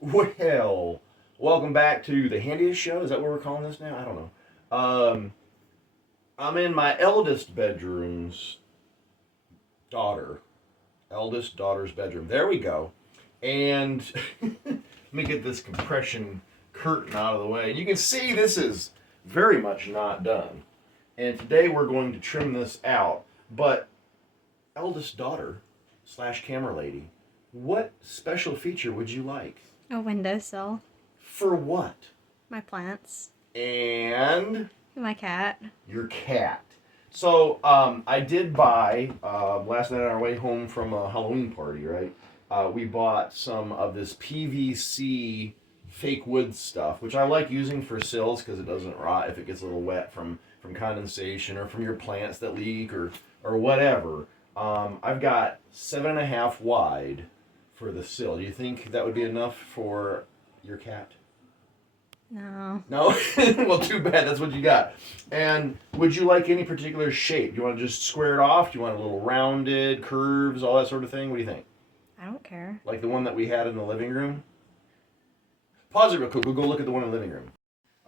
Well, welcome back to the handiest show. Is that what we're calling this now? I don't know. I'm in my daughter, eldest daughter's bedroom. There we go. And let me get this compression curtain out of the way. You can see this is very much not done. And today we're going to trim this out. But eldest daughter slash camera lady, what special feature would you like? A windowsill. For what? My plants. And My cat. your cat. So I did buy last night on our way home from a Halloween party, right? We bought some of this PVC fake wood stuff, which I like using for sills because it doesn't rot if it gets a little wet from condensation or from your plants that leak or whatever. I've got 7.5 wide for the sill. Do you think that would be enough for your cat? No. No? Well, too bad. That's what you got. And would you like any particular shape? Do you want to just square it off? Do you want a little rounded, curves, all that sort of thing? What do you think? I don't care. Like the one that we had in the living room? Pause it real quick. We'll go look at the one in the living room.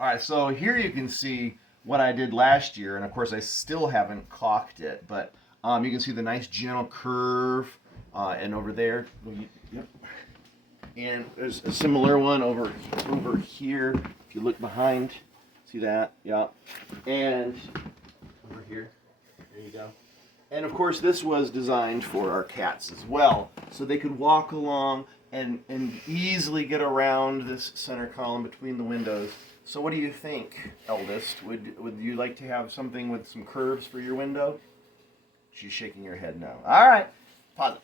All right, so here you can see what I did last year. And, of course, I still haven't caulked it. But you can see the nice gentle curve. And over there, yep. And there's a similar one over here. If you look behind, see that? Yeah. And over here, there you go. And of course, this was designed for our cats as well, so they could walk along and easily get around this center column between the windows. So, what do you think, eldest? Would you like to have something with some curves for your window? She's shaking her head no. All right, pause it.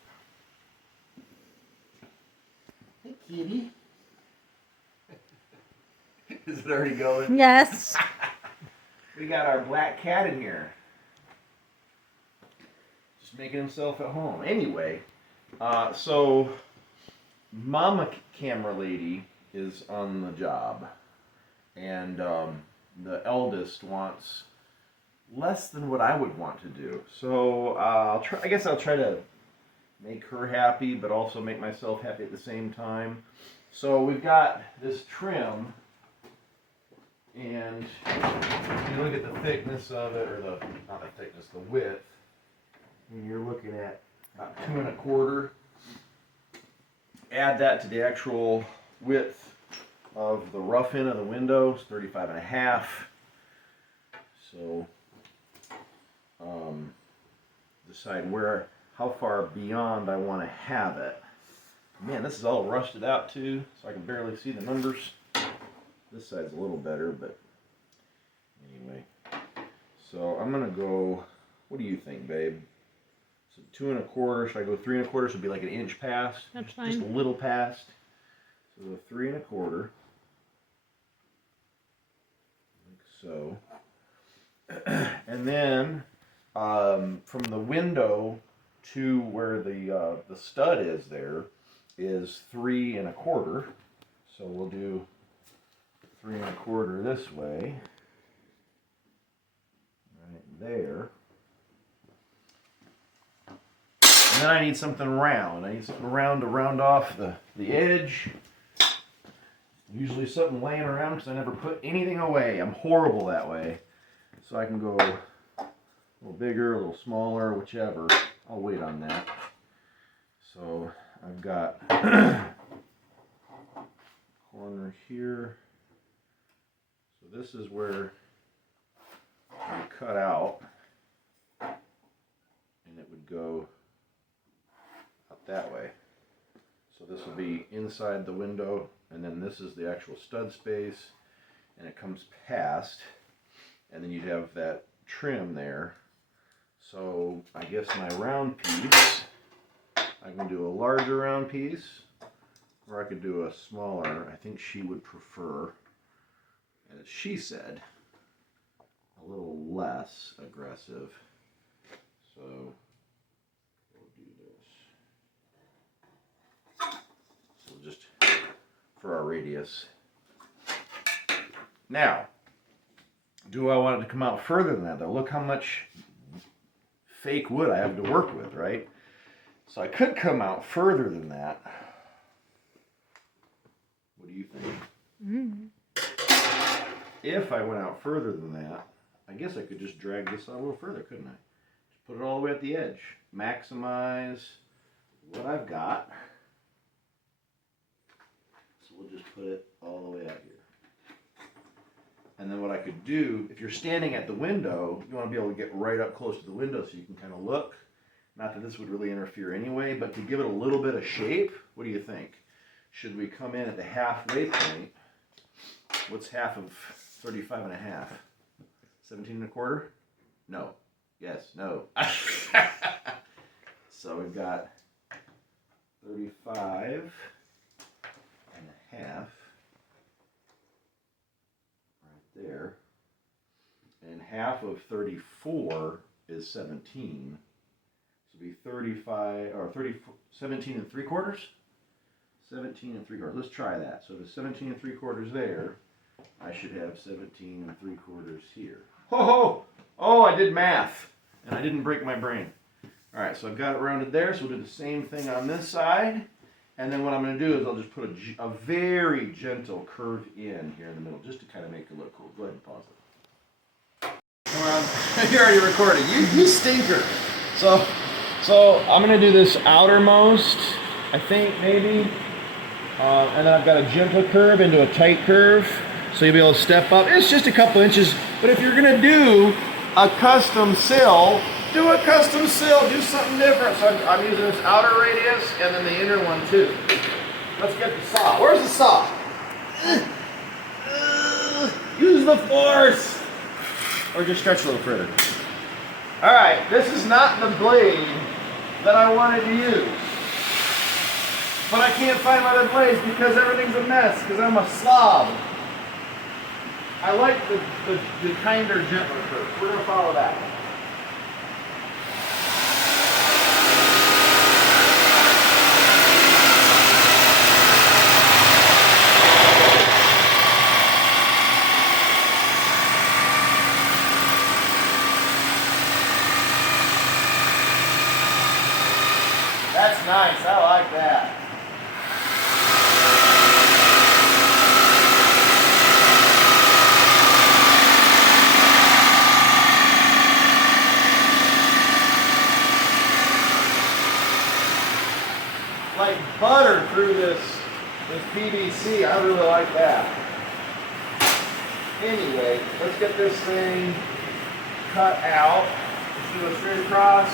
Hey, kitty. Is it already going? Yes. We got our black cat in here. Just making himself at home. Anyway, so Mama Camera Lady is on the job. And the eldest wants less than what I would want to do. So I guess I'll try to make her happy, but also make myself happy at the same time. So we've got this trim, and if you look at the thickness of it, or not the thickness, the width, and you're looking at about 2.25. Add that to the actual width of the rough end of the windows, 35.5. So decide how far beyond I want to have it. Man, this is all rusted out too, so I can barely see the numbers. This side's a little better, but anyway. So I'm gonna go, what do you think, babe? So 2.25, should I go 3.25? So it'd be like an inch past. That's fine. Just a little past. So 3.25. Like so. And then from the window to where the stud is there is 3.25. So we'll do 3.25 this way, right there. And then I need something round. I need something round to round off the edge. Usually something laying around because I never put anything away. I'm horrible that way. So I can go a little bigger, a little smaller, whichever. I'll wait on that. So I've got corner here. So this is where I cut out, and it would go up that way. So this will be inside the window, and then this is the actual stud space, and it comes past, and then you'd have that trim there. So I guess my round piece, I can do a larger round piece, or I could do a smaller. I think she would prefer, as she said, a little less aggressive. So we'll do this. So just for our radius. Now, do I want it to come out further than that though? Look how much fake wood I have to work with, right? So I could come out further than that. do you think? Mm. If I went out further than that, I guess I could just drag this out a little further, couldn't I? Just put it all the way at the edge. Maximize what I've got. So we'll just put it all the way out here. And then what I could do, if you're standing at the window, you want to be able to get right up close to the window so you can kind of look. Not that this would really interfere anyway, but to give it a little bit of shape, what do you think? Should we come in at the halfway point? What's half of 35 and a half? 17 and a quarter? No. Yes, no. So we've got 35 and a half right there. And half of 34 is 17. So it'll be 35 or 17 and 3/4? 17 and 3/4. Let's try that. So the 17 and 3/4 there. I should have 17 and 3/4 here. Oh, I did math, and I didn't break my brain. All right, so I've got it rounded there, so we'll do the same thing on this side, and then what I'm going to do is I'll just put a very gentle curve in here in the middle, just to kind of make it look cool. Go ahead and pause it. You're already recording. You stinker. So I'm going to do this outermost, I think, maybe, and then I've got a gentle curve into a tight curve. So you'll be able to step up. It's just a couple inches, but if you're gonna do a custom sill, do a custom sill, do something different. So I'm using this outer radius and then the inner one too. Let's get the saw. Where's the saw? Use the force. Or just stretch a little further. All right, this is not the blade that I wanted to use. But I can't find my other blades because everything's a mess, because I'm a slob. I like the kinder, gentler curve. We're going to follow that one. That's nice. I like that. Like butter through this PVC. I really like that. Anyway, let's get this thing cut out. Let's do a straight across.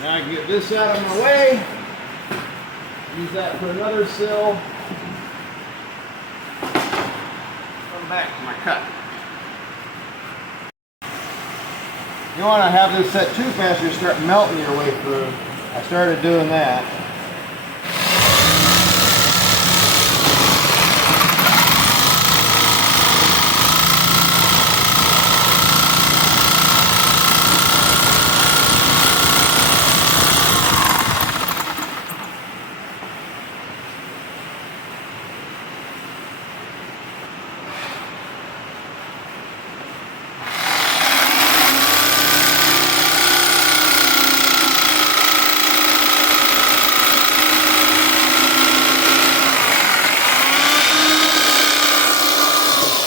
Now I can get this out of my way. Use that for another sill. Come back to my cut. You want to have this set too fast, you start melting your way through. I started doing that.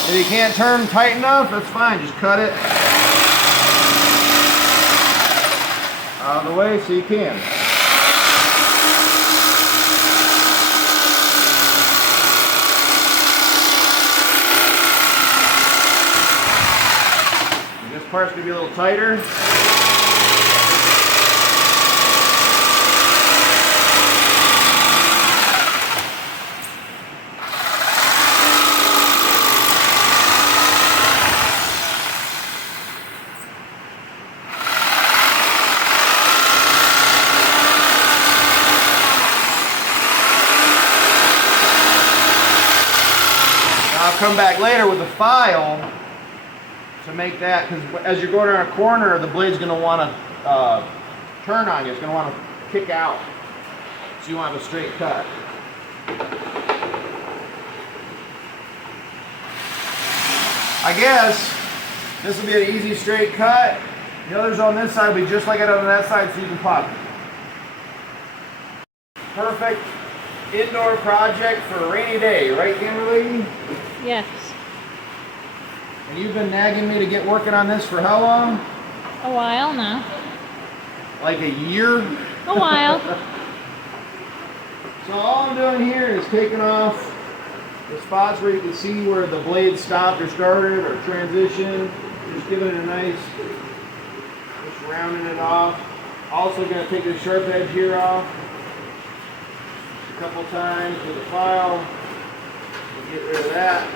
If you can't turn tight enough, that's fine. Just cut it out of the way so you can. And this part's going to be a little tighter. I'll come back later with a file to make that, because as you're going around a corner, the blade's going to want to turn on you. It's going to want to kick out. So you want to have a straight cut. I guess this will be an easy straight cut. The others on this side will be just like it on that side, so you can pop it. Perfect indoor project for a rainy day, right, Kimberly? Yes. And you've been nagging me to get working on this for how long? A while now. Like a year? A while. So all I'm doing here is taking off the spots where you can see where the blade stopped or started or transitioned. Just giving it a nice, just rounding it off. Also going to take the sharp edge here off a couple times with a file. And get rid of that.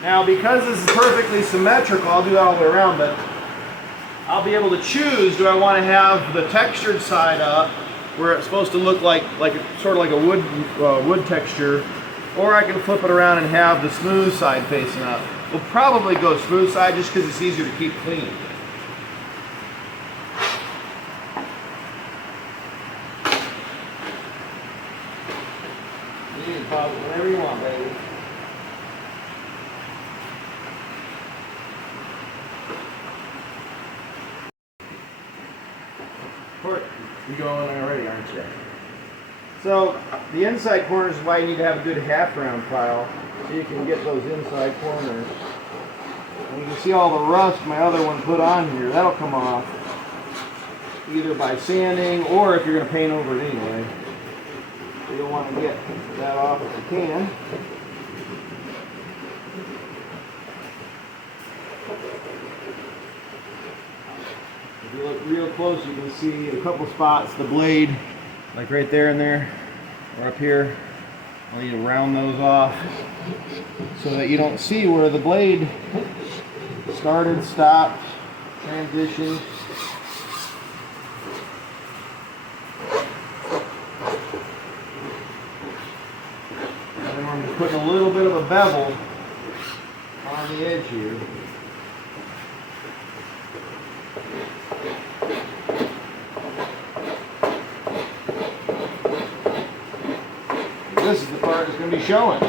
Now because this is perfectly symmetrical, I'll do that all the way around, but I'll be able to choose, do I want to have the textured side up where it's supposed to look like sort of like a wood texture, or I can flip it around and have the smooth side facing up. We'll probably go smooth side just because it's easier to keep clean. You can pause it whenever you want, baby. You're going already, aren't you? So the inside corners is why you need to have a good half round file so you can get those inside corners. And you can see all the rust my other one put on here. That'll come off either by sanding or if you're going to paint over it anyway. So you'll want to get that off if you can. If you look real close, you can see a couple spots, the blade, like right there and there, or up here. I need to round those off so that you don't see where the blade started, stopped, transitioned. And then I'm putting a little bit of a bevel on the edge here. This is the part that's going to be showing.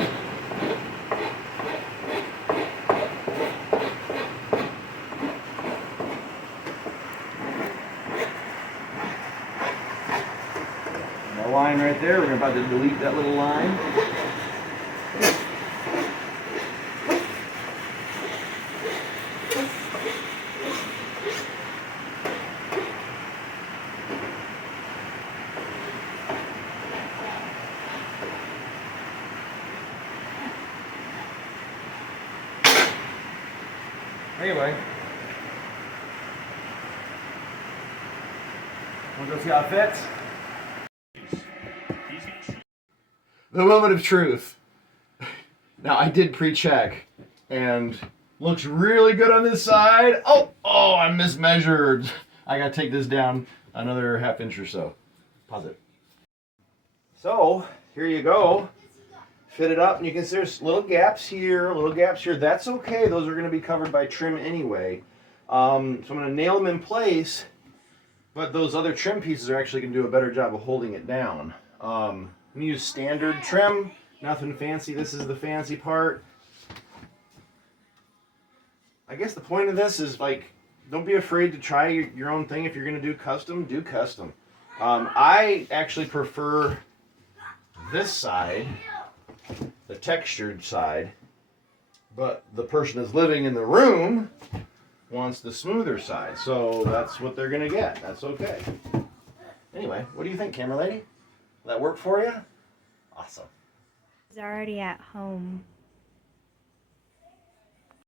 The line right there, we're about to delete that little line. Anyway, want to go see how it fits? The moment of truth. Now I did pre-check and looks really good on this side. Oh, I mismeasured. I gotta take this down another ½ inch or so. Pause it. So here you go. Fit it up, and you can see there's little gaps here, little gaps here. That's okay. Those are going to be covered by trim anyway. So I'm going to nail them in place, but those other trim pieces are actually going to do a better job of holding it down. I'm going to use standard trim, nothing fancy. This is the fancy part. I guess the point of this is, like, don't be afraid to try your own thing. If you're going to do custom. I actually prefer this side, the textured side, but the person that's living in the room wants the smoother side, so that's what they're gonna get. That's okay. Anyway, what do you think, camera lady? Will that work for you? Awesome. He's already at home.